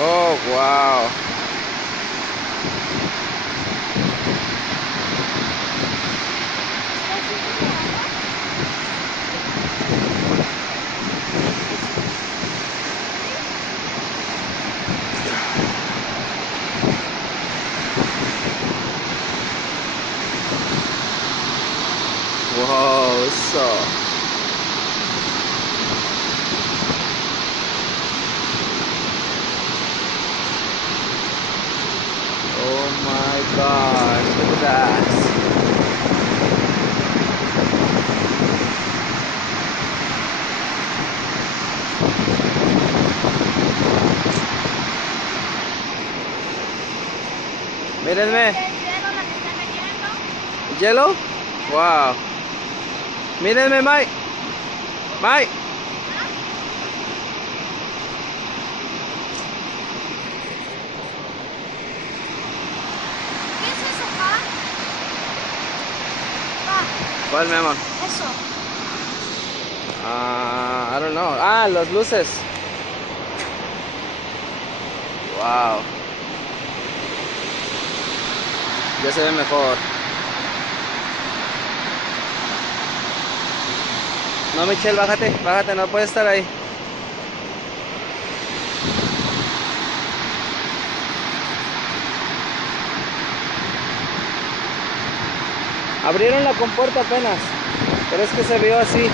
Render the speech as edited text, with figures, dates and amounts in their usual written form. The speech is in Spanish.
Oh, wow. ¿Está subiendo agua? Sí. Wow, eso. Oh my gosh, look at that. ¿Ves Mírenme. que es hielo la que está cayendo? ¿Hielo? Ya. Wow. Mírenme, Mike. Mike. ¿Ah? ¿Qué es eso, pa? Pa, ¿Cuál, mi amor? eso. Ah, I don't know. Ah, las luces. Wow. Ya se ve mejor. No, Michelle, bájate, bájate, no puedes estar ahí. Abrieron la compuerta apenas, pero es que se vio así.